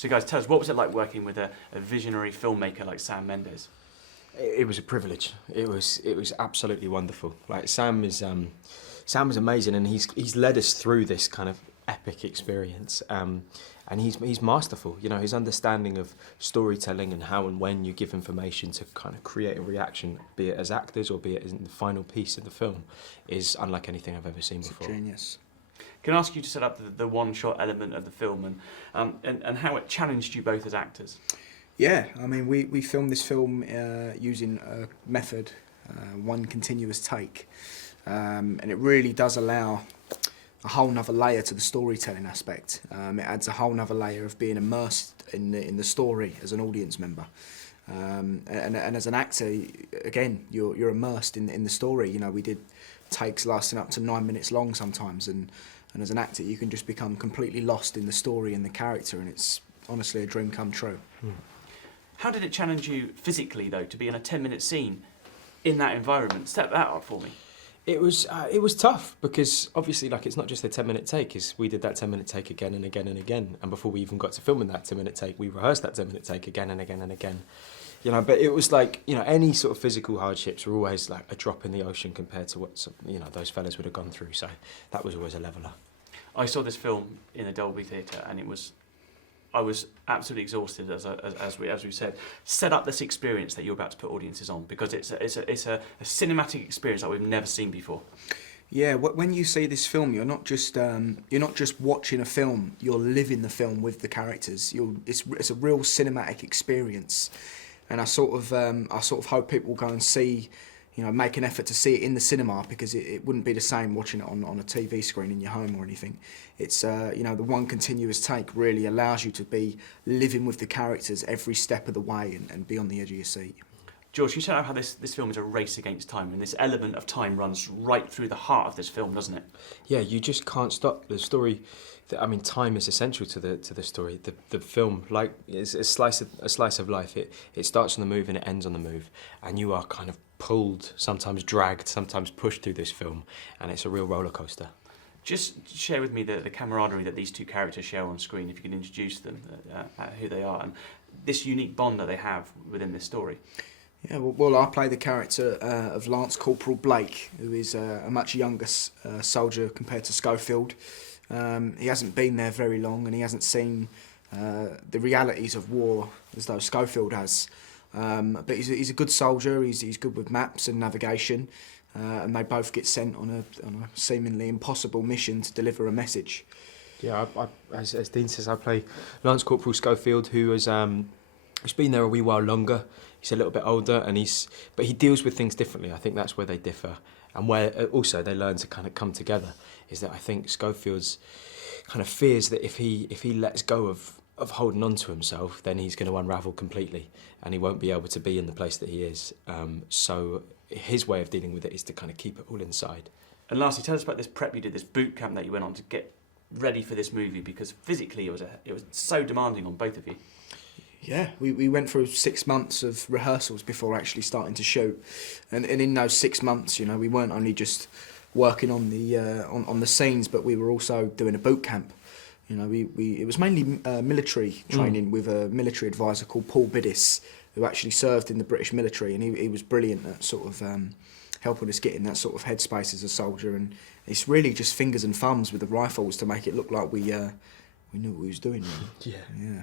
So guys, tell us, what was it like working with a visionary filmmaker like Sam Mendes? It was a privilege. It was absolutely wonderful. Like Sam is amazing, and he's led us through this kind of epic experience. And he's masterful. You know, his understanding of storytelling and how and when you give information to kind of create a reaction, be it as actors or be it in the final piece of the film, is unlike anything I've ever seen before. Genius. Can I ask you to set up the one-shot element of the film and how it challenged you both as actors? Yeah, I mean, we filmed this film using a method, one continuous take, and it really does allow a whole nother layer to the storytelling aspect. It adds a whole nother layer of being immersed in the story as an audience member. And as an actor, again, you're immersed in the story. You know, we did takes lasting up to 9 minutes long sometimes, and as an actor, you can just become completely lost in the story and the character, and it's honestly a dream come true. How did it challenge you physically, though, to be in a 10-minute scene in that environment? Step that up for me. It was tough because obviously, like, it's not just a 10-minute take. We did that 10-minute take again and again and again, and before we even got to filming that 10-minute take, we rehearsed that 10-minute take again and again and again. You know, but it was like, you know, any sort of physical hardships were always like a drop in the ocean compared to what those fellas would have gone through. So that was always a leveler. I saw this film in a Dolby Theatre, and I was absolutely exhausted, as we said. Set up this experience that you're about to put audiences on, because it's a cinematic experience that we've never seen before. Yeah, when you see this film, you're not just watching a film. You're living the film with the characters. It's a real cinematic experience, and I sort of hope people go and see. You know, make an effort to see it in the cinema, because it wouldn't be the same watching it on a TV screen in your home or anything. It's, you know, the one continuous take really allows you to be living with the characters every step of the way and be on the edge of your seat. George, you set out how this film is a race against time, and this element of time runs right through the heart of this film, doesn't it? Yeah, you just can't stop the story. I mean, time is essential to the story. The film, like, is a slice of life. It starts on the move and it ends on the move, and you are kind of pulled, sometimes dragged, sometimes pushed through this film, and it's a real roller coaster. Just share with me the camaraderie that these two characters share on screen, if you can introduce them, who they are, and this unique bond that they have within this story. Yeah, well, I play the character of Lance Corporal Blake, who is a much younger soldier compared to Scofield. He hasn't been there very long, and he hasn't seen the realities of war as though Scofield has. But he's a good soldier. He's good with maps and navigation, and they both get sent on a seemingly impossible mission to deliver a message. Yeah, as Dean says, I play Lance Corporal Scofield, who has he's been there a wee while longer. He's a little bit older, but he deals with things differently. I think that's where they differ, and where also they learn to kind of come together. Is that I think Scofield's kind of fears that if he lets go of holding on to himself, then he's going to unravel completely, and he won't be able to be in the place that he is. So his way of dealing with it is to kind of keep it all inside. And lastly, tell us about this prep you did, this boot camp that you went on to get ready for this movie, because physically it was so demanding on both of you. Yeah, we went through 6 months of rehearsals before actually starting to shoot, and in those 6 months, you know, we weren't only just working on the scenes, but we were also doing a boot camp. You know, it was mainly military training with a military advisor called Paul Biddis, who actually served in the British military, and he was brilliant at sort of helping us get in that sort of headspace as a soldier. And it's really just fingers and thumbs with the rifles to make it look like we knew what we was doing. Really. Yeah.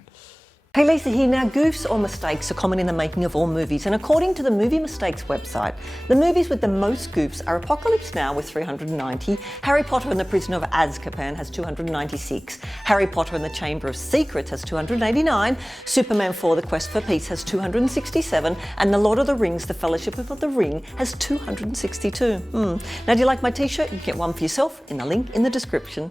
Hey, Lisa here. Now, goofs or mistakes are common in the making of all movies, and according to the Movie Mistakes website, the movies with the most goofs are Apocalypse Now with 390, Harry Potter and the Prisoner of Azkaban has 296, Harry Potter and the Chamber of Secrets has 289, Superman 4 The Quest for Peace has 267, and The Lord of the Rings The Fellowship of the Ring has 262. Now, do you like my t-shirt? You can get one for yourself in the link in the description.